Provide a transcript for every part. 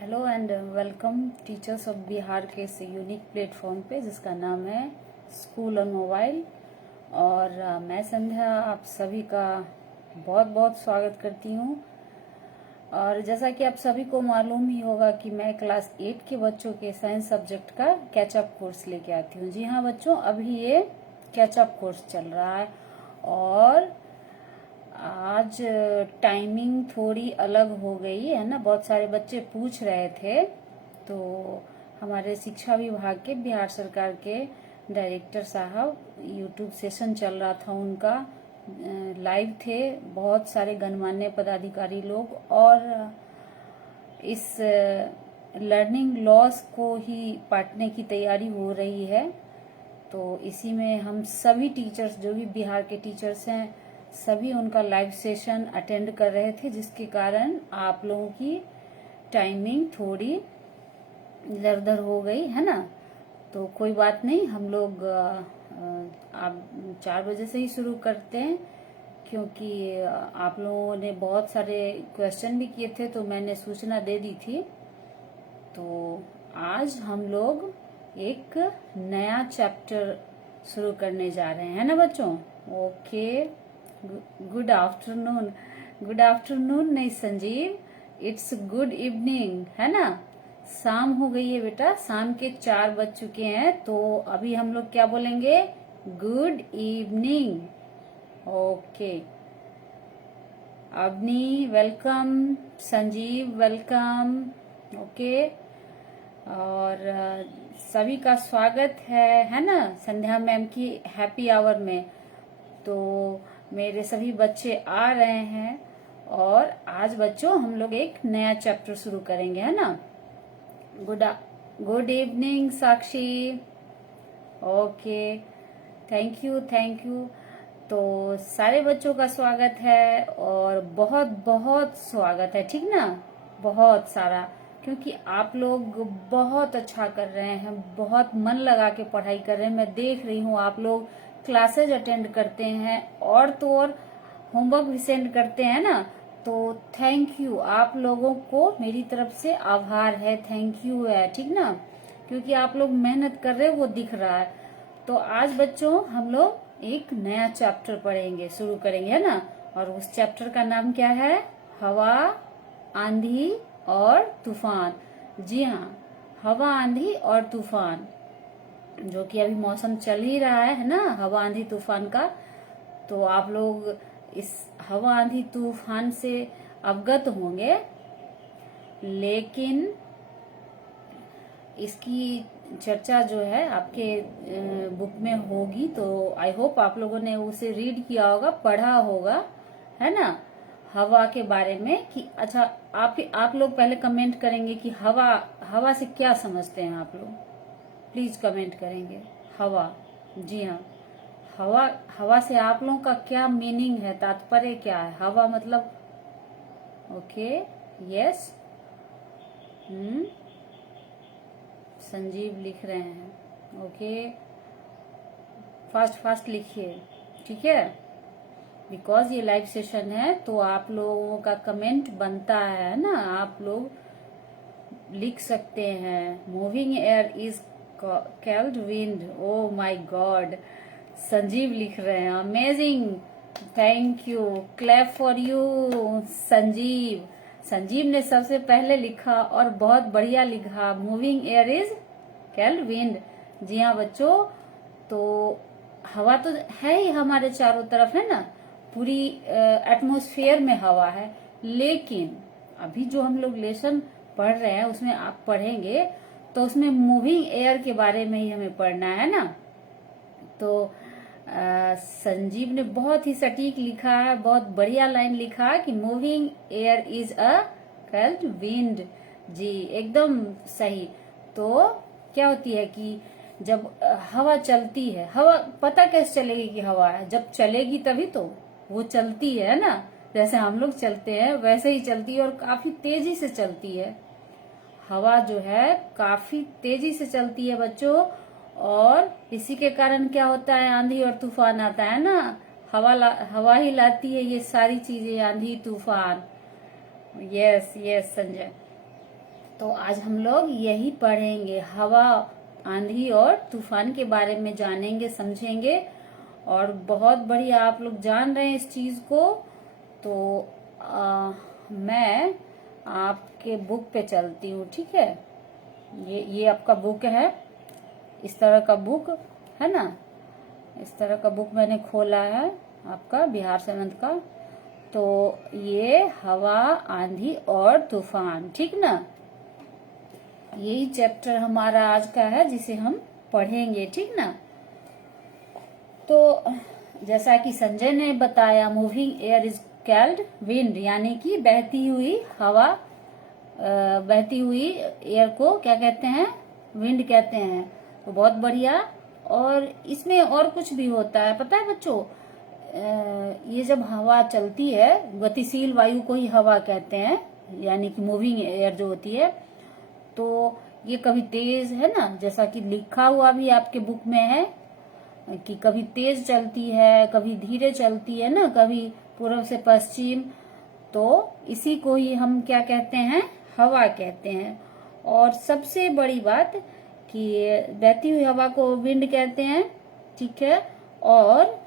Hello and welcome teachers of Bihar के इस unique platform पे जिसका नाम है स्कूल ऑन मोबाइल। और मैं संध्या आप सभी का बहुत बहुत स्वागत करती हूँ। और जैसा कि आप सभी को मालूम ही होगा कि मैं क्लास 8 के बच्चों के साइंस सब्जेक्ट का कैचअप कोर्स लेके आती हूँ। जी हाँ बच्चों, अभी ये कैचअप कोर्स चल रहा है और आज टाइमिंग थोड़ी अलग हो गई है ना। बहुत सारे बच्चे पूछ रहे थे, तो हमारे शिक्षा विभाग के बिहार सरकार के डायरेक्टर साहब यूट्यूब सेशन चल रहा था उनका, लाइव थे बहुत सारे गणमान्य पदाधिकारी लोग और इस लर्निंग लॉस को ही बांटने की तैयारी हो रही है। तो इसी में हम सभी टीचर्स, जो भी बिहार के टीचर्स हैं, सभी उनका लाइव सेशन अटेंड कर रहे थे, जिसके कारण आप लोगों की टाइमिंग थोड़ी इधर उधर हो गई है ना। तो कोई बात नहीं, हम लोग आप 4 बजे से ही शुरू करते हैं, क्योंकि आप लोगों ने बहुत सारे क्वेश्चन भी किए थे तो मैंने सूचना दे दी थी। तो आज हम लोग एक नया चैप्टर शुरू करने जा रहे हैं ना बच्चों। Okay, good afternoon. Good afternoon नहीं संजीव, इट्स गुड इवनिंग है ना। शाम हो गई है बेटा, शाम के 4 बज चुके हैं। तो अभी हम लोग क्या बोलेंगे? Good evening. Okay, Avni welcome, Sanjeev welcome. Okay, और सभी का स्वागत है ना संध्या मैम की हैप्पी आवर में। तो मेरे सभी बच्चे आ रहे हैं और आज बच्चों हम लोग एक नया चैप्टर शुरू करेंगे, है ना। Good evening Sakshi. Okay, thank you thank you. तो सारे बच्चों का स्वागत है और बहुत बहुत स्वागत है, ठीक ना, बहुत सारा, क्योंकि आप लोग बहुत अच्छा कर रहे हैं, बहुत मन लगा के पढ़ाई कर रहे हैं। मैं देख रही हूँ आप लोग क्लासेज अटेंड करते हैं और तो और होमवर्क भी सेंड करते हैं ना। तो थैंक यू, आप लोगों को मेरी तरफ से आभार है, थैंक यू है, ठीक ना, क्योंकि आप लोग मेहनत कर रहे हो वो दिख रहा है। तो आज बच्चों हम लोग एक नया चैप्टर पढ़ेंगे, शुरू करेंगे, है ना। और उस चैप्टर का नाम क्या है? हवा, आंधी और तूफान। जी हाँ, हवा, आंधी और तूफान, जो कि अभी मौसम चल ही रहा है ना, हवा आंधी तूफान का। तो आप लोग इस हवा आंधी तूफान से अवगत होंगे, लेकिन इसकी चर्चा जो है आपके बुक में होगी। तो आई होप आप लोगों ने उसे रीड किया होगा, पढ़ा होगा, है ना, हवा के बारे में। कि अच्छा, आप लोग पहले कमेंट करेंगे कि हवा से क्या समझते हैं आप लोग, प्लीज कमेंट करेंगे। हवा, जी हाँ, हवा से आप लोगों का क्या मीनिंग है, तात्पर्य क्या है? हवा मतलब, ओके, यस, संजीव लिख रहे हैं। ओके, फास्ट फास्ट लिखिए, ठीक है, बिकॉज ये लाइव सेशन है तो आप लोगों का कमेंट बनता है ना। आप लोग लिख सकते हैं। Moving air is called wind. Oh my god, Sanjeev लिख रहे हैं, amazing, thank you, clap for you Sanjeev. Sanjeev ने सबसे पहले लिखा और बहुत बढ़िया लिखा, moving air is called wind. जी हाँ बच्चों, तो हवा तो है ही हमारे चारों तरफ, है ना, पूरी एटमॉस्फेयर में हवा है। लेकिन अभी जो हम लोग लेसन पढ़ रहे हैं उसमें आप पढ़ेंगे तो उसमें मूविंग एयर के बारे में ही हमें पढ़ना है ना। तो संजीव ने बहुत ही सटीक लिखा है, बहुत बढ़िया लाइन लिखा कि moving air is a called wind. जी एकदम सही। तो क्या होती है कि जब हवा चलती है, हवा पता कैसे चलेगी कि हवा है? जब चलेगी तभी तो वो चलती है ना। जैसे हम लोग चलते हैं वैसे ही चलती है और काफी तेजी से चलती है। हवा जो है काफी तेजी से चलती है बच्चों, और इसी के कारण क्या होता है? आंधी और तूफान आता है ना। हवा ही लाती है ये सारी चीजें, आंधी तूफान। Yes yes Sanjay. तो आज हम लोग यही पढ़ेंगे, हवा, आंधी और तूफान के बारे में जानेंगे, समझेंगे। और बहुत बढ़िया आप लोग जान रहे हैं इस चीज को। तो मैं आपके बुक पे चलती हूँ, ठीक है। ये आपका बुक है, इस तरह का बुक है ना, इस तरह का बुक मैंने खोला है आपका बिहार 7th का। तो ये हवा, आंधी और तूफान, ठीक ना, यही चैप्टर हमारा आज का है जिसे हम पढ़ेंगे, ठीक ना। तो जैसा कि संजय ने बताया, moving air is called wind, यानी कि बहती हुई हवा, बहती हुई एयर को क्या कहते हैं, विंड कहते हैं। तो बहुत बढ़िया। और इसमें और कुछ भी होता है, पता है बच्चों, ये जब हवा चलती है, गतिशील वायु को ही हवा कहते हैं, यानी कि मूविंग एयर जो होती है। तो ये कभी तेज है ना, जैसा कि लिखा हुआ भी आपके बुक में है कि कभी तेज चलती है, कभी धीरे चलती है ना, कभी पूर्व से पश्चिम। तो इसी को ही हम क्या कहते हैं, हवा कहते हैं। और सबसे बड़ी बात कि बहती हुई हवा को विंड कहते हैं, ठीक है। और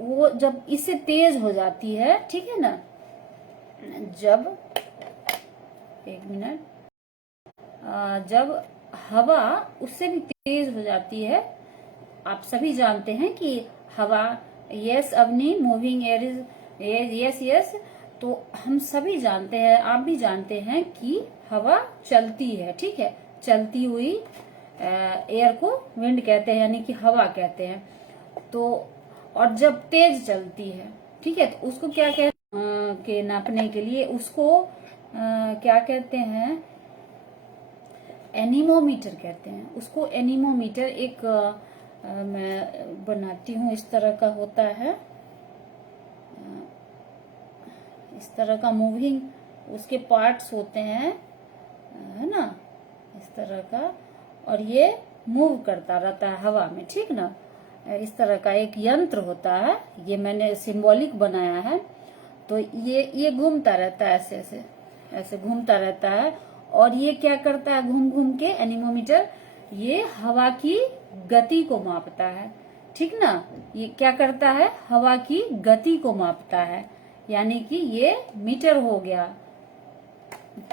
वो जब इससे तेज हो जाती है, ठीक है ना, जब एक मिनट, जब हवा उससे भी तेज हो जाती है, आप सभी जानते हैं कि हवा, yes Avni, moving air is, yes yes, तो हम सभी जानते हैं, आप भी जानते हैं कि हवा चलती है, ठीक है। चलती हुई एयर को विंड कहते हैं, यानी कि हवा कहते हैं। तो और जब तेज चलती है, ठीक है, तो उसको क्या कहते हैं, के नापने के लिए उसको क्या कहते हैं, एनीमोमीटर कहते हैं उसको। एनीमोमीटर एक मैं बनाती हूँ, इस तरह का होता है, इस तरह का मूविंग, उसके पार्ट्स होते हैं, है ना, इस तरह का। और ये मूव करता रहता है हवा में, ठीक ना। इस तरह का एक यंत्र होता है, ये मैंने सिंबॉलिक बनाया है। तो ये घूमता रहता है, ऐसे ऐसे ऐसे घूमता रहता है। और ये क्या करता है, घूम घूम के, एनीमोमीटर ये हवा की गति को मापता है, ठीक ना। ये क्या करता है, हवा की गति को मापता है, यानी कि ये मीटर हो गया।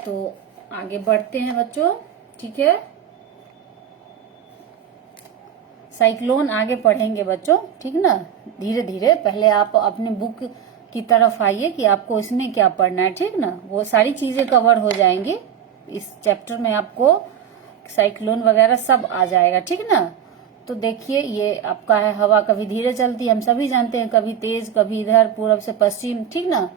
तो आगे बढ़ते हैं बच्चों, ठीक है। साइक्लोन आगे पढ़ेंगे बच्चों, ठीक ना, धीरे धीरे। पहले आप अपने बुक की तरफ आइए कि आपको इसमें क्या पढ़ना है, ठीक ना। वो सारी चीजें कवर हो जाएंगी इस चैप्टर में, आपको साइक्लोन वगैरह सब आ जाएगा, ठीक ना। तो देखिए, ये आपका है, हवा कभी धीरे चलती है, हम सभी जानते हैं, कभी तेज, कभी इधर पूरब से पश्चिम, ठीक ना।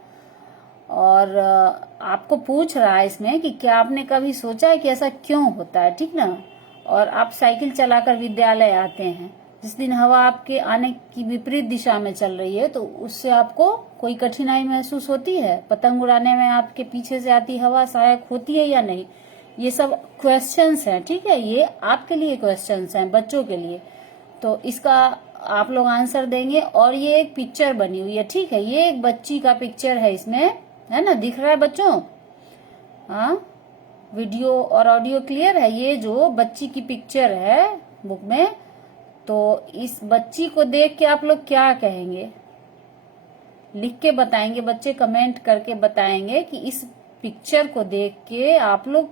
और आपको पूछ रहा है इसमें कि क्या आपने कभी सोचा है कि ऐसा क्यों होता है, ठीक ना। और आप साइकिल चलाकर विद्यालय आते हैं, जिस दिन हवा आपके आने की विपरीत दिशा में चल रही है, तो उससे आपको कोई कठिनाई महसूस होती है? पतंग उड़ाने में आपके पीछे से आती हवा सहायक होती है या नहीं? ये सब क्वेश्चंस हैं, ठीक है, ये आपके लिए क्वेश्चंस हैं, बच्चों के लिए। तो इसका आप लोग आंसर देंगे। और ये एक पिक्चर बनी हुई है, ठीक है, ये एक बच्ची का पिक्चर है इसमें, है ना, दिख रहा है बच्चों? हाँ, वीडियो और ऑडियो क्लियर है? ये जो बच्ची की पिक्चर है बुक में, तो इस बच्ची को देख के आप लोग क्या कहेंगे? लिख के बताएंगे बच्चे, कमेंट करके बताएंगे कि इस पिक्चर को देख के आप लोग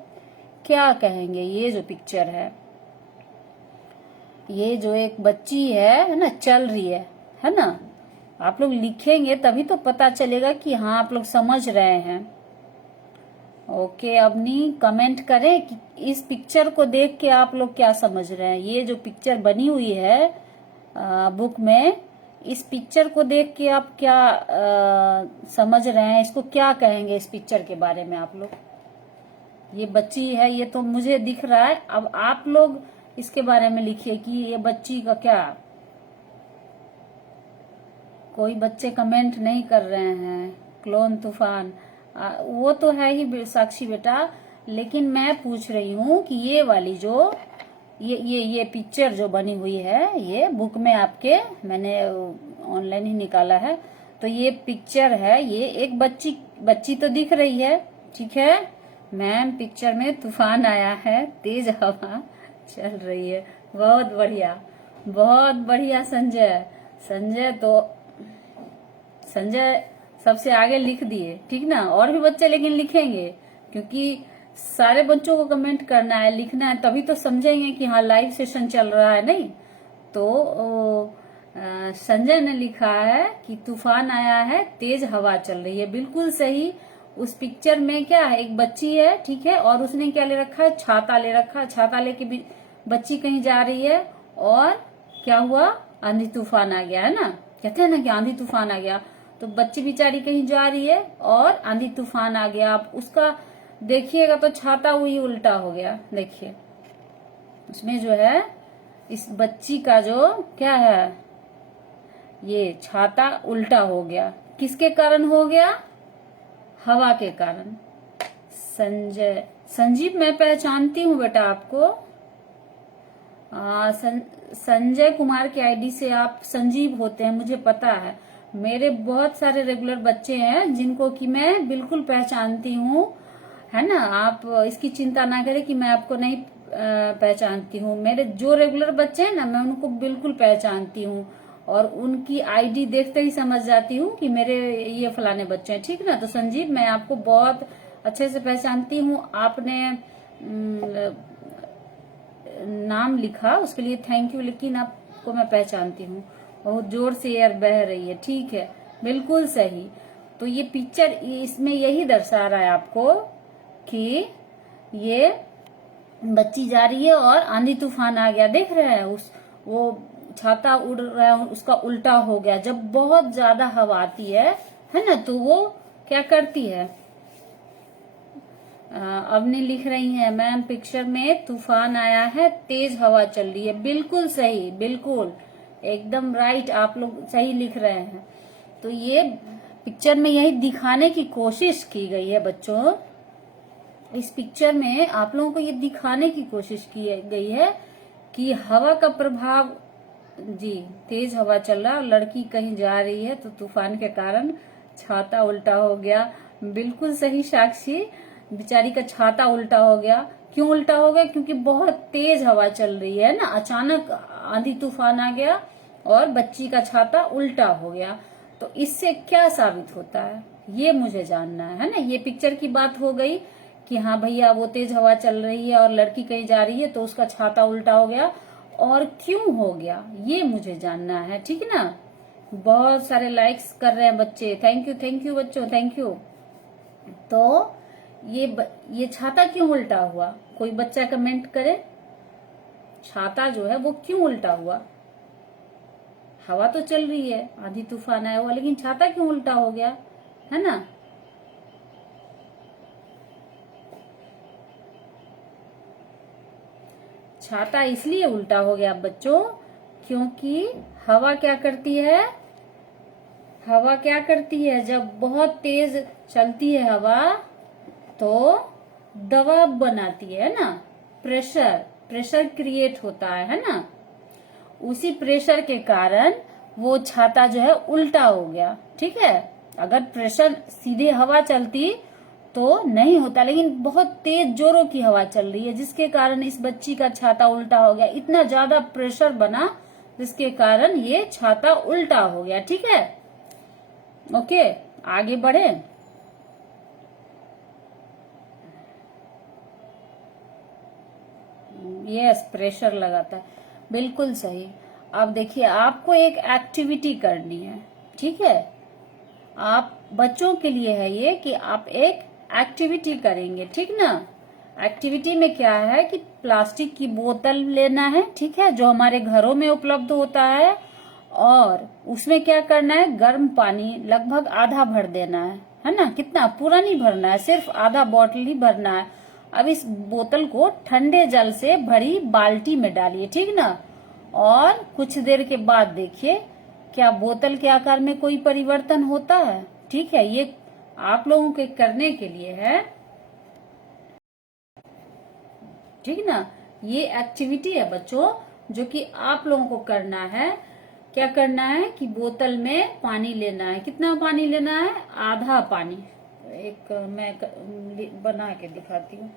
क्या कहेंगे। ये जो पिक्चर है, ये जो एक बच्ची है ना, चल रही है ना, आप लोग लिखेंगे तभी तो पता चलेगा कि हाँ आप लोग समझ रहे हैं। ओके, अवनी कमेंट करें कि इस पिक्चर को देख के आप लोग क्या समझ रहे हैं। ये जो पिक्चर बनी हुई है बुक में, इस पिक्चर को देख के आप क्या समझ रहे हैं, इसको क्या कहेंगे इस पिक्चर के बारे में आप लोग? ये बच्ची है, ये तो मुझे दिख रहा है, अब आप लोग इसके बारे में लिखिए कि ये बच्ची का क्या। कोई बच्चे कमेंट नहीं कर रहे हैं। क्लोन तूफान, वो तो है ही साक्षी बेटा, लेकिन मैं पूछ रही हूँ कि ये वाली जो ये पिक्चर जो बनी हुई है, ये बुक में आपके मैंने ऑनलाइन ही निकाला है। तो ये पिक्चर है, ये एक बच्ची तो दिख रही है, ठीक है, मैम पिक्चर में तूफान आया है, तेज हवा चल रही है। बहुत बढ़िया, बहुत बढ़िया संजय। संजय सबसे आगे लिख दिए, ठीक ना। और भी बच्चे लेकिन लिखेंगे, क्योंकि सारे बच्चों को कमेंट करना है, लिखना है, तभी तो समझेंगे कि हाँ लाइव सेशन चल रहा है। नहीं तो संजय ने लिखा है कि तूफान आया है, तेज हवा चल रही है। बिल्कुल सही। उस पिक्चर में क्या है, एक बच्ची है, ठीक है, और उसने क्या ले रखा है, छाता ले रखा है। छाता लेके भी बच्ची कहीं जा रही है, और क्या हुआ, आंधी तूफान आ गया, है ना। कहते हैं ना कि आंधी तूफान आ गया, तो बच्ची बेचारी कहीं जा रही है और आंधी तूफान आ गया। आप उसका देखिएगा तो छाता वही उल्टा हो गया। देखिए उसमें जो है, इस बच्ची का जो क्या है, ये छाता उल्टा हो गया। किसके कारण हो गया, हवा के कारण। संजीव मैं पहचानती हूँ बेटा आपको। संजय कुमार के आईडी से आप संजीव होते हैं, मुझे पता है। मेरे बहुत सारे रेगुलर बच्चे हैं जिनको कि मैं बिल्कुल पहचानती हूँ, है ना। आप इसकी चिंता ना करें कि मैं आपको नहीं पहचानती हूँ। मेरे जो रेगुलर बच्चे हैं ना, मैं उनको बिल्कुल पहचानती हूँ, और उनकी आईडी देखते ही समझ जाती हूँ कि मेरे ये फलाने बच्चे हैं, ठीक ना। तो संजीव मैं आपको बहुत अच्छे से पहचानती हूँ। आपने नाम लिखा, उसके लिए थैंक यू, लेकिन आपको मैं पहचानती हूँ। बहुत जोर से एयर बह रही है, ठीक है, बिल्कुल सही। तो ये पिक्चर इसमें यही दर्शा रहा है आपको कि ये बच्ची जा रही है और आंधी तूफान आ गया। देख रहे हैं, वो छाता उड़ रहा है, उसका उल्टा हो गया। जब बहुत ज्यादा हवा आती है ना, तो वो क्या करती है। अवनी लिख रही है, मैम पिक्चर में तूफान आया है, तेज हवा चल रही है। बिल्कुल सही, बिल्कुल एकदम राइट, आप लोग सही लिख रहे हैं। तो ये पिक्चर में यही दिखाने की कोशिश की गई है बच्चों। इस पिक्चर में आप लोगों को ये दिखाने की कोशिश की गई है कि हवा का प्रभाव, जी तेज हवा चल रहा है, लड़की कहीं जा रही है, तो तूफान के कारण छाता उल्टा हो गया। बिल्कुल सही साक्षी, बेचारी का छाता उल्टा हो गया। क्यों उल्टा हो गया, क्योंकि बहुत तेज हवा चल रही है ना, अचानक आंधी तूफान आ गया और बच्ची का छाता उल्टा हो गया। तो इससे क्या साबित होता है, ये मुझे जानना है ना। ये पिक्चर की बात हो गई कि हाँ भैया वो तेज हवा चल रही है और लड़की कहीं जा रही है, तो उसका छाता उल्टा हो गया, और क्यों हो गया ये मुझे जानना है, ठीक है ना। बहुत सारे लाइक्स कर रहे हैं बच्चे, थैंक यू बच्चों, थैंक यू। तो ये छाता क्यों उल्टा हुआ, कोई बच्चा कमेंट करे। छाता जो है वो क्यों उल्टा हुआ, हवा तो चल रही है, आंधी तूफान आया हुआ, लेकिन छाता क्यों उल्टा हो गया, है ना। छाता इसलिए उल्टा हो गया बच्चों, क्योंकि हवा क्या करती है, हवा क्या करती है, जब बहुत तेज चलती है हवा तो दबाव बनाती है ना, प्रेशर क्रिएट होता है ना। उसी प्रेशर के कारण वो छाता जो है उल्टा हो गया, ठीक है। अगर प्रेशर सीधे हवा चलती तो नहीं होता, लेकिन बहुत तेज जोरों की हवा चल रही है, जिसके कारण इस बच्ची का छाता उल्टा हो गया। इतना ज्यादा प्रेशर बना जिसके कारण ये छाता उल्टा हो गया, ठीक है। ओके, आगे बढ़े। यस, प्रेशर लगाता है, बिल्कुल सही। अब देखिए, आपको एक एक्टिविटी करनी है, ठीक है। आप बच्चों के लिए है ये कि आप एक एक्टिविटी करेंगे, ठीक ना। एक्टिविटी में क्या है कि प्लास्टिक की बोतल लेना है, ठीक है, जो हमारे घरों में उपलब्ध होता है, और उसमें क्या करना है, गर्म पानी लगभग आधा भर देना है ना। कितना, पूरा नहीं भरना है, सिर्फ आधा बॉटल ही भरना है। अब इस बोतल को ठंडे जल से भरी बाल्टी में डालिए, ठीक ना। और कुछ देर के बाद देखिए क्या बोतल के आकार में कोई परिवर्तन होता है, ठीक है। ये आप लोगों के करने के लिए है, ठीक ना। ये एक्टिविटी है बच्चों जो कि आप लोगों को करना है। क्या करना है कि बोतल में पानी लेना है। कितना पानी लेना है, आधा पानी, एक मैं बना के दिखाती हूँ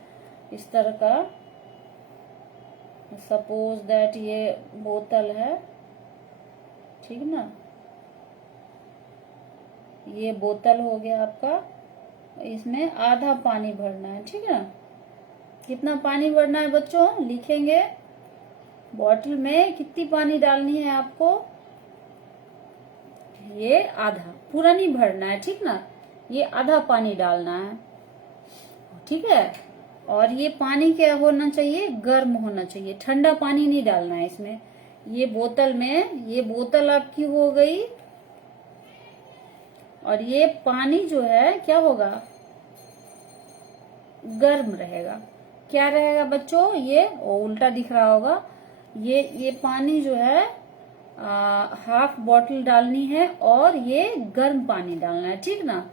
इस तरह का। सपोज दैट ये बोतल है, ठीक ना, ये बोतल हो गया आपका, इसमें आधा पानी भरना है, ठीक है। कितना पानी भरना है बच्चों, लिखेंगे बॉटल में कितनी पानी डालनी है आपको, ये आधा, पूरा नहीं भरना है, ठीक ना, ये आधा पानी डालना है, ठीक है। और ये पानी क्या होना चाहिए, गर्म होना चाहिए, ठंडा पानी नहीं डालना है इसमें। ये बोतल में, ये बोतल आपकी हो गई, और ये पानी जो है क्या होगा, गर्म रहेगा। क्या रहेगा बच्चों, ये उल्टा दिख रहा होगा, ये पानी जो है हाफ बॉटल डालनी है और ये गर्म पानी डालना है, ठीक ना।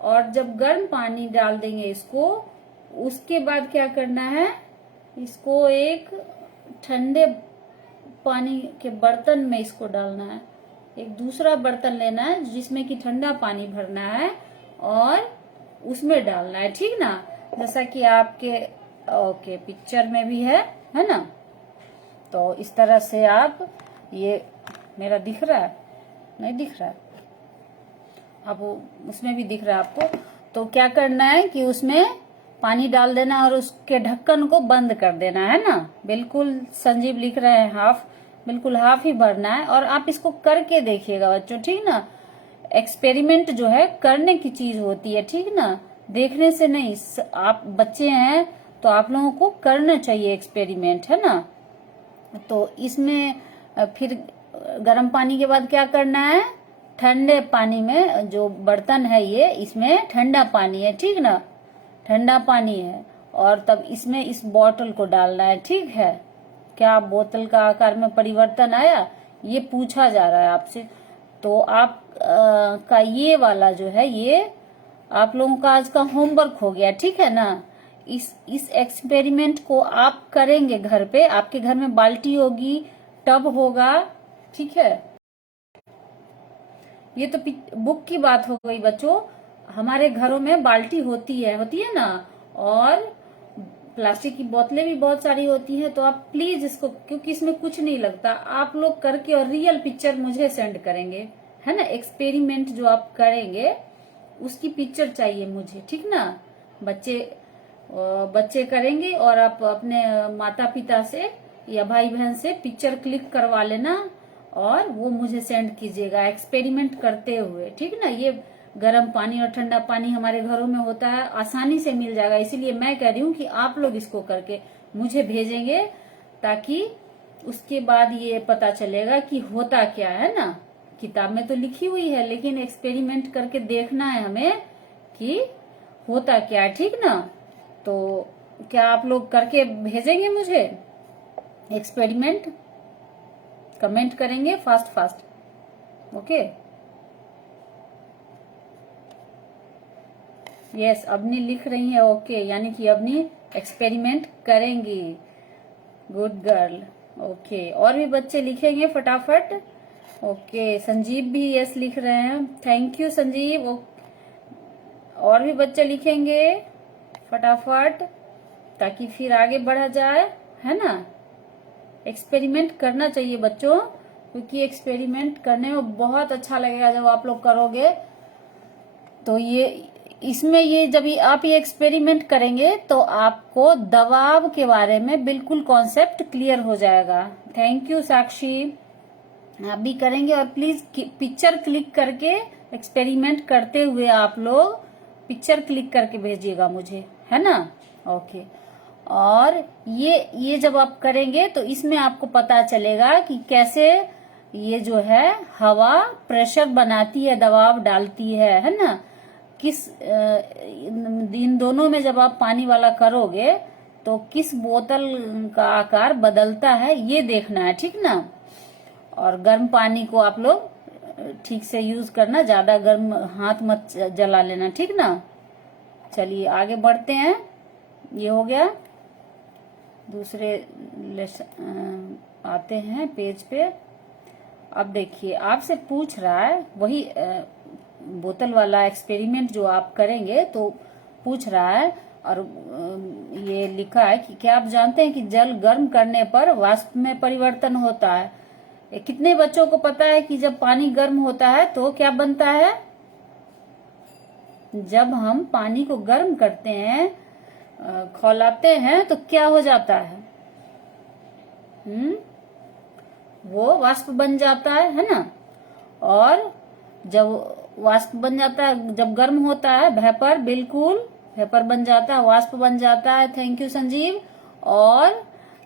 और जब गर्म पानी डाल देंगे इसको, उसके बाद क्या करना है, इसको एक ठंडे पानी के बर्तन में इसको डालना है। एक दूसरा बर्तन लेना है जिसमें कि ठंडा पानी भरना है और उसमें डालना है, ठीक ना। जैसा कि आपके ओके पिक्चर में भी है ना। तो इस तरह से आप, ये मेरा दिख रहा है, नहीं दिख रहा है, अब उसमें भी दिख रहा है आपको। तो क्या करना है कि उसमें पानी डाल देना और उसके ढक्कन को बंद कर देना है ना। बिल्कुल संजीव लिख रहे हैं हाफ, बिल्कुल हाफ ही भरना है। और आप इसको करके देखिएगा बच्चों, ठीक ना। एक्सपेरिमेंट जो है करने की चीज होती है, ठीक ना, देखने से नहीं। आप बच्चे हैं तो आप लोगों को करना चाहिए एक्सपेरिमेंट, है ना। तो इसमें फिर गर्म पानी के बाद क्या करना है, ठंडे पानी में, जो बर्तन है ये, इसमें ठंडा पानी है, ठीक ना, ठंडा पानी है। और तब इसमें इस बोतल को डालना है, ठीक है। क्या बोतल का आकार में परिवर्तन आया, ये पूछा जा रहा है आपसे। तो आप का ये वाला जो है, ये आप लोगों का आज का होमवर्क हो गया, ठीक है ना। इस एक्सपेरिमेंट को आप करेंगे घर पे। आपके घर में बाल्टी होगी, टब होगा, ठीक है। ये तो बुक की बात हो गई बच्चों। हमारे घरों में बाल्टी होती है ना, और प्लास्टिक की बोतलें भी बहुत सारी होती हैं। तो आप प्लीज इसको, क्योंकि इसमें कुछ नहीं लगता, आप लोग करके और रियल पिक्चर मुझे सेंड करेंगे, है ना। एक्सपेरिमेंट जो आप करेंगे उसकी पिक्चर चाहिए मुझे, ठीक ना। बच्चे करेंगे और आप अपने माता पिता से या भाई बहन से पिक्चर क्लिक करवा लेना और वो मुझे सेंड कीजिएगा एक्सपेरिमेंट करते हुए, ठीक ना। ये गर्म पानी और ठंडा पानी हमारे घरों में होता है, आसानी से मिल जाएगा। इसीलिए मैं कह रही हूँ कि आप लोग इसको करके मुझे भेजेंगे, ताकि उसके बाद ये पता चलेगा कि होता क्या है ना। किताब में तो लिखी हुई है, लेकिन एक्सपेरिमेंट करके देखना है हमें कि होता क्या है, ठीक ना। तो क्या आप लोग करके भेजेंगे मुझे एक्सपेरिमेंट, कमेंट करेंगे फास्ट, ओके। यस, अवनी लिख रही है, ओके, यानी कि अवनी एक्सपेरिमेंट करेंगी, गुड गर्ल, ओके। और भी बच्चे लिखेंगे फटाफट, ओके। संजीव भी यस लिख रहे हैं, थैंक यू संजीव। और भी बच्चे लिखेंगे फटाफट, ताकि फिर आगे बढ़ा जाए, है ना। एक्सपेरिमेंट करना चाहिए बच्चों, क्योंकि एक्सपेरिमेंट करने में बहुत अच्छा लगेगा जब आप लोग करोगे। तो ये इसमें ये जब आप ये एक्सपेरिमेंट करेंगे तो आपको दबाव के बारे में बिल्कुल कॉन्सेप्ट क्लियर हो जाएगा। थैंक यू साक्षी, आप भी करेंगे। और प्लीज पिक्चर क्लिक करके एक्सपेरिमेंट करते हुए आप लोग पिक्चर क्लिक करके भेजिएगा मुझे, है ना, ओके। और ये जब आप करेंगे तो इसमें आपको पता चलेगा कि कैसे ये जो है हवा प्रेशर बनाती है, दबाव डालती है ना। इन दोनों में जब आप पानी वाला करोगे तो किस बोतल का आकार बदलता है ये देखना है, ठीक ना। और गर्म पानी को आप लोग ठीक से यूज करना, ज्यादा गर्म हाथ मत जला लेना, ठीक ना। चलिए आगे बढ़ते हैं, ये हो गया। दूसरे आते हैं पेज पे। अब देखिए आपसे पूछ रहा है वही बोतल वाला एक्सपेरिमेंट जो आप करेंगे तो पूछ रहा है, और ये लिखा है कि क्या आप जानते हैं कि जल गर्म करने पर वाष्प में परिवर्तन होता है। कितने बच्चों को पता है कि जब पानी गर्म होता है तो क्या बनता है? जब हम पानी को गर्म करते हैं, खौलाते हैं, तो क्या हो जाता है? वो वाष्प बन जाता है ना। और जब वाष्प बन जाता है, जब गर्म होता है, वेपर, बिल्कुल वेपर बन जाता है, वाष्प बन जाता है। Thank you Sanjeev. और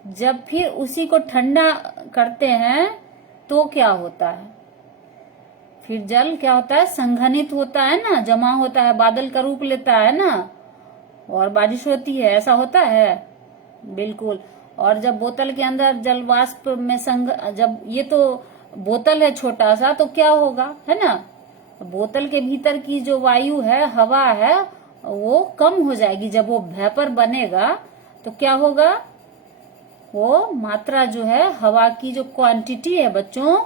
जब फिर उसी को ठंडा करते हैं तो क्या होता है? फिर जल क्या होता है? संघनित होता है ना, जमा होता है, बादल का रूप लेता है ना, और बारिश होती है। ऐसा होता है, बिल्कुल। और जब बोतल के अंदर जल वाष्प में जब ये तो बोतल है छोटा सा, तो क्या होगा, है ना? बोतल के भीतर की जो वायु है, हवा है, वो कम हो जाएगी। जब वो वेपर बनेगा तो क्या होगा? वो मात्रा जो है, हवा की जो क्वांटिटी है बच्चों,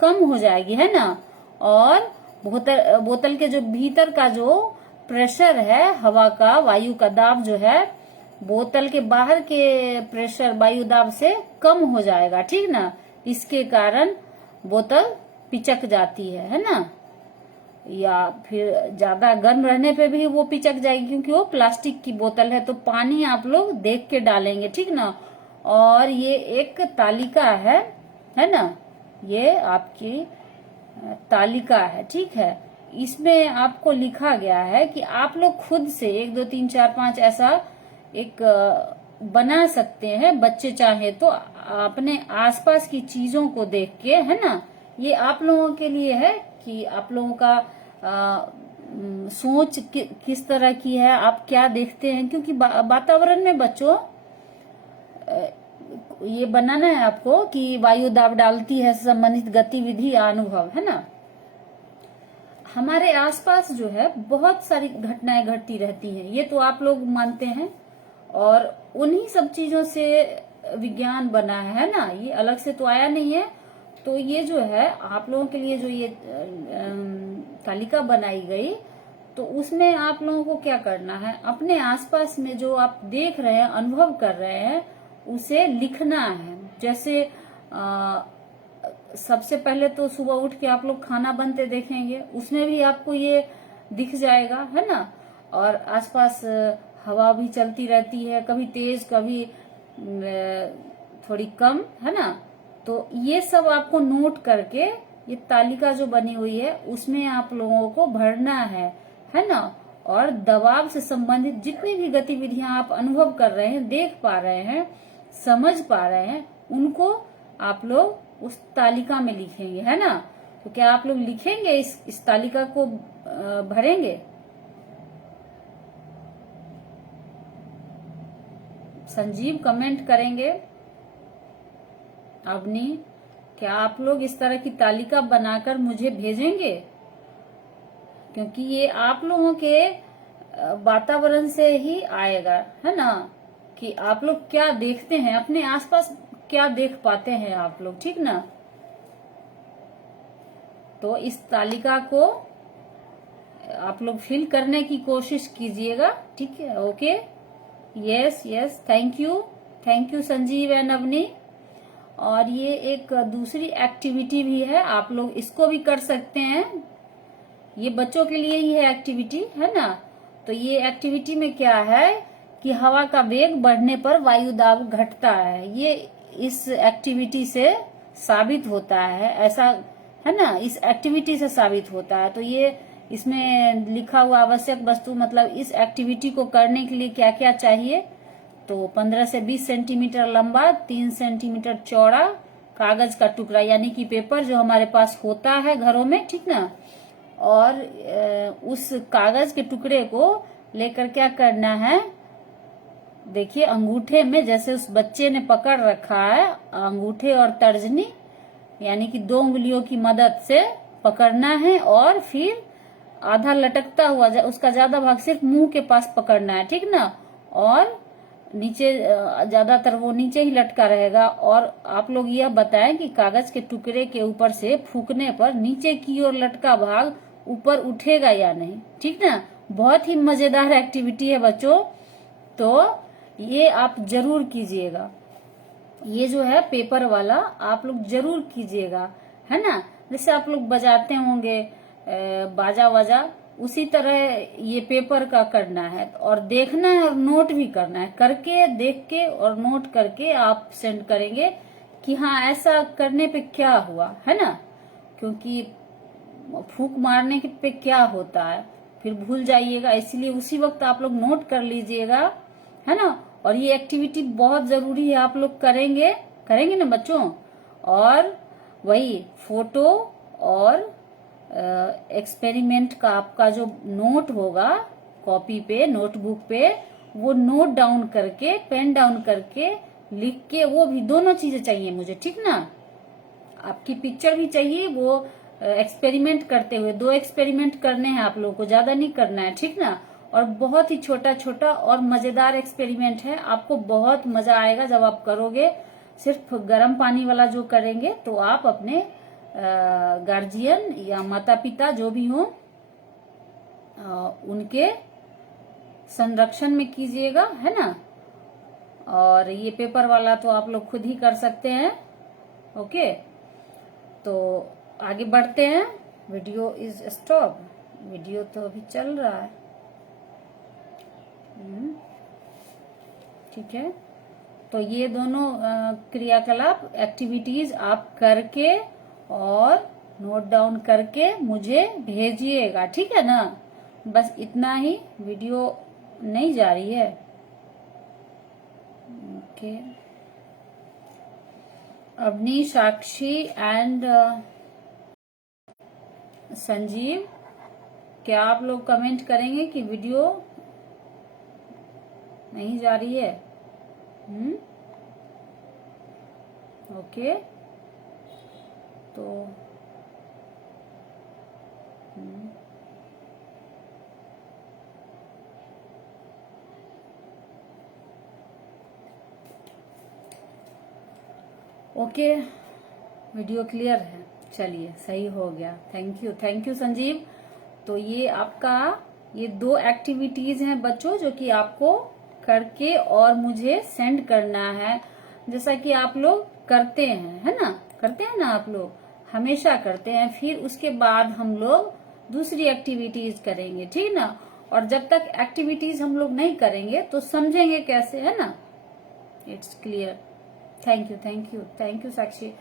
कम हो जाएगी, है ना। और बोतल के जो भीतर का जो प्रेशर है हवा का, वायु का दाब जो है, बोतल के बाहर के प्रेशर वायु दाब से कम हो जाएगा, ठीक ना। इसके कारण बोतल पिचक जाती है ना। या फिर ज्यादा गर्म रहने पे भी वो पिचक जाएगी, क्योंकि वो प्लास्टिक की बोतल है। तो पानी आप लोग देख के डालेंगे, ठीक ना। और ये एक तालिका है ना, ये आपकी तालिका है, ठीक है। इसमें आपको लिखा गया है कि आप लोग खुद से 1 2 3 4 5 ऐसा एक बना सकते हैं, बच्चे चाहे तो, अपने आसपास की चीजों को देख के, है ना। ये आप लोगों के लिए है कि आप लोगों का सोच किस तरह की है, आप क्या देखते हैं। क्योंकि वातावरण में बच्चों ये बनाना है आपको कि वायु दाब डालती है संबंधित गतिविधि या अनुभव, है ना। हमारे आसपास जो है बहुत सारी घटनाएं घटती रहती हैं, ये तो आप लोग मानते हैं। और उन्हीं सब चीजों से विज्ञान बना है ना, ये अलग से तो आया नहीं है। तो ये जो है आप लोगों के लिए जो ये तालिका बनाई गई, तो उसमें आप लोगों को क्या करना है, अपने आसपास में जो आप देख रहे हैं, अनुभव कर रहे हैं, उसे लिखना है। जैसे सबसे पहले तो सुबह उठ के आप लोग खाना बनते देखेंगे, उसमें भी आपको ये दिख जाएगा, है ना। और आसपास हवा भी चलती रहती है, कभी तेज कभी थोड़ी कम, है ना। तो ये सब आपको नोट करके, ये तालिका जो बनी हुई है उसमें आप लोगों को भरना है ना। और दबाव से संबंधित जितनी भी गतिविधियां आप अनुभव कर रहे हैं, देख पा रहे हैं, समझ पा रहे हैं, उनको आप लोग उस तालिका में लिखेंगे, है ना। तो क्या आप लोग लिखेंगे, इस तालिका को भरेंगे? संजीव कमेंट करेंगे। अवनी, क्या आप लोग इस तरह की तालिका बनाकर मुझे भेजेंगे? क्योंकि ये आप लोगों के वातावरण से ही आएगा, है ना, कि आप लोग क्या देखते हैं, अपने आसपास क्या देख पाते हैं आप लोग, ठीक ना। तो इस तालिका को आप लोग फिल करने की कोशिश कीजिएगा, ठीक है। Okay, yes yes, thank you Sanjeev and Avni. और ये एक दूसरी एक्टिविटी भी है, आप लोग इसको भी कर सकते हैं। ये बच्चों के लिए ही है एक्टिविटी, है ना। तो ये एक्टिविटी में क्या है कि हवा का वेग बढ़ने पर वायु दाब घटता है। ये इस एक्टिविटी से साबित होता है, ऐसा है ना, इस एक्टिविटी से साबित होता है। तो ये इसमें लिखा हुआ आवश्यक वस्तु, मतलब इस एक्टिविटी को करने के लिए क्या क्या चाहिए, तो 15 से 20 सेंटीमीटर लंबा, 3 सेंटीमीटर चौड़ा कागज का टुकड़ा, यानी कि पेपर जो हमारे पास होता है घरों में, ठीक ना। और उस कागज के टुकड़े को लेकर क्या करना है, देखिए अंगूठे में, जैसे उस बच्चे ने पकड़ रखा है, अंगूठे और तर्जनी यानी कि 2 उंगलियों की मदद से पकड़ना है। और फिर आधा लटकता हुआ, उसका ज्यादा भाग सिर्फ मुंह के पास पकड़ना है, ठीक ना। और नीचे ज्यादातर वो नीचे ही लटका रहेगा। और आप लोग यह बताएं कि कागज के टुकड़े के ऊपर से फूकने पर नीचे की ओर लटका भाग ऊपर उठेगा या नहीं, ठीक ना। बहुत ही मजेदार एक्टिविटी है बच्चों, तो ये आप जरूर कीजिएगा। ये जो है पेपर वाला आप लोग जरूर कीजिएगा, है ना। जैसे आप लोग बजाते होंगे बाजा वाजा, उसी तरह ये पेपर का करना है और देखना है और नोट भी करना है। करके देख के और नोट करके आप सेंड करेंगे कि हाँ ऐसा करने पे क्या हुआ, है ना। क्योंकि फूंक मारने पे क्या होता है फिर भूल जाइएगा, इसलिए उसी वक्त आप लोग नोट कर लीजिएगा, है ना। और ये एक्टिविटी बहुत जरूरी है, आप लोग करेंगे ना बच्चों। और वही फोटो और एक्सपेरिमेंट का आपका जो नोट होगा कॉपी पे, नोटबुक पे, वो नोट डाउन करके, पेन डाउन करके, लिख के, वो भी दोनों चीजें चाहिए मुझे, ठीक ना। आपकी पिक्चर भी चाहिए, वो एक्सपेरिमेंट करते हुए, 2 एक्सपेरिमेंट करने हैं आप लोगों को, ज्यादा नहीं करना है, ठीक ना। और बहुत ही छोटा छोटा और मजेदार एक्सपेरिमेंट है, आपको बहुत मजा आएगा जब आप करोगे। सिर्फ गर्म पानी वाला जो करेंगे तो आप अपने गार्जियन या माता पिता जो भी हो उनके संरक्षण में कीजिएगा, है ना। और ये पेपर वाला तो आप लोग खुद ही कर सकते हैं। ओके, तो आगे बढ़ते हैं। वीडियो इज स्टॉप, वीडियो तो अभी चल रहा है, ठीक है। तो ये दोनों क्रियाकलाप एक्टिविटीज आप करके और नोट डाउन करके मुझे भेजिएगा, ठीक है ना। बस इतना ही, वीडियो नहीं जा रही है। ओके, अवनी, साक्षी एंड संजीव, क्या आप लोग कमेंट करेंगे कि वीडियो नहीं जा रही है? ओके, तो ओके, वीडियो क्लियर है, चलिए सही हो गया। Thank you Sanjeev. तो ये आपका ये 2 एक्टिविटीज हैं बच्चों जो कि आपको करके और मुझे सेंड करना है, जैसा कि आप लोग करते हैं, है ना। करते हैं ना आप लोग, हमेशा करते हैं। फिर उसके बाद हम लोग दूसरी एक्टिविटीज करेंगे, ठीक ना। और जब तक एक्टिविटीज हम लोग नहीं करेंगे तो समझेंगे कैसे, है ना। It's clear. थैंक यू साक्षी।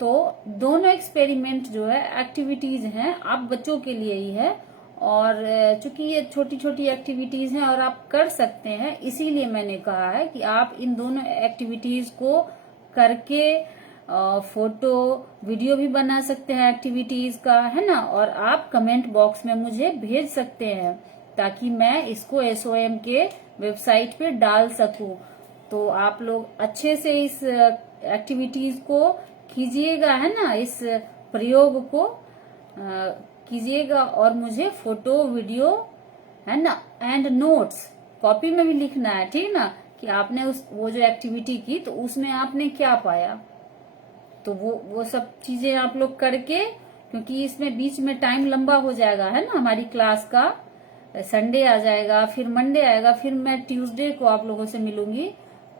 तो दोनों एक्सपेरिमेंट जो है एक्टिविटीज हैं, आप बच्चों के लिए ही है। और चूंकि ये छोटी छोटी एक्टिविटीज हैं और आप कर सकते हैं, इसीलिए मैंने कहा है कि आप इन दोनों एक्टिविटीज को करके फोटो वीडियो भी बना सकते हैं एक्टिविटीज का, है ना। और आप कमेंट बॉक्स में मुझे भेज सकते हैं ताकि मैं इसको SOM के वेबसाइट पे डाल सकूं। तो आप लोग अच्छे से इस एक्टिविटीज को कीजिएगा, है ना। इस प्रयोग को कीजिएगा और मुझे फोटो वीडियो, है ना, एंड नोट्स कॉपी में भी लिखना है, ठीक ना, कि आपने वो जो एक्टिविटी की तो उसमें आपने क्या पाया। तो वो सब चीजें आप लोग करके, क्योंकि इसमें बीच में टाइम लंबा हो जाएगा, है ना। हमारी क्लास का संडे आ जाएगा, फिर मंडे आएगा, फिर मैं ट्यूसडे को आप लोगों से मिलूंगी,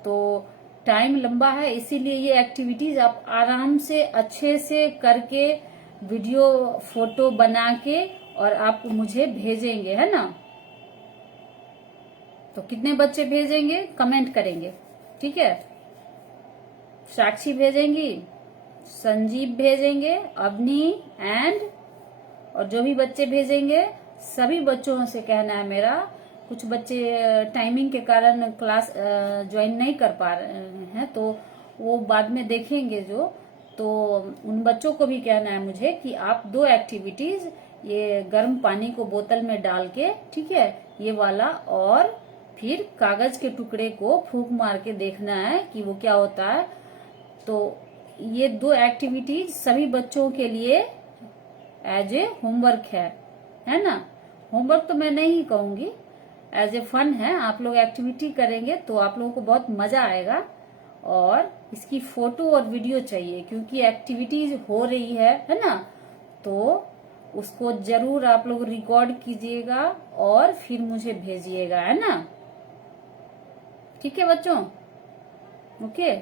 तो टाइम लंबा है। इसीलिए ये एक्टिविटीज आप आराम से अच्छे से करके वीडियो फोटो बना के और आप मुझे भेजेंगे, है ना। तो कितने बच्चे भेजेंगे कमेंट करेंगे, ठीक है। साक्षी भेजेंगी, संजीव भेजेंगे, अवनी एंड, और जो भी बच्चे भेजेंगे सभी बच्चों से कहना है मेरा, कुछ बच्चे टाइमिंग के कारण क्लास ज्वाइन नहीं कर पा रहे हैं तो वो बाद में देखेंगे जो, तो उन बच्चों को भी कहना है मुझे कि आप 2 एक्टिविटीज, ये गर्म पानी को बोतल में डाल के, ठीक है, ये वाला, और फिर कागज के टुकड़े को फूंक मार के देखना है कि वो क्या होता है। तो ये 2 एक्टिविटीज सभी बच्चों के लिए एज ए होमवर्क है ना। होमवर्क तो मैं नहीं कहूंगी, एज ए फन है। आप लोग एक्टिविटी करेंगे तो आप लोगों को बहुत मजा आएगा। और इसकी फोटो और वीडियो चाहिए क्योंकि एक्टिविटीज हो रही है ना। तो उसको जरूर आप लोग रिकॉर्ड कीजिएगा और फिर मुझे भेजिएगा, है ना। ठीक है बच्चों, ओके।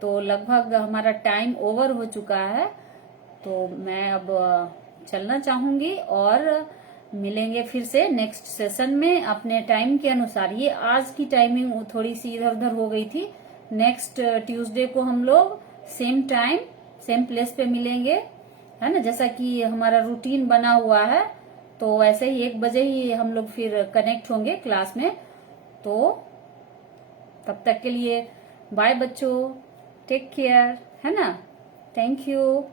तो लगभग हमारा टाइम ओवर हो चुका है, तो मैं अब चलना चाहूंगी और मिलेंगे फिर से नेक्स्ट सेशन में अपने टाइम के अनुसार। ये आज की टाइमिंग थोड़ी सी इधर उधर हो गई थी। नेक्स्ट ट्यूसडे को हम लोग सेम टाइम सेम प्लेस पे मिलेंगे, है ना, जैसा कि हमारा रूटीन बना हुआ है। तो वैसे ही 1 बजे ही हम लोग फिर कनेक्ट होंगे क्लास में। तो तब तक के लिए बाय बच्चों, टेक केयर, है ना। Thank you.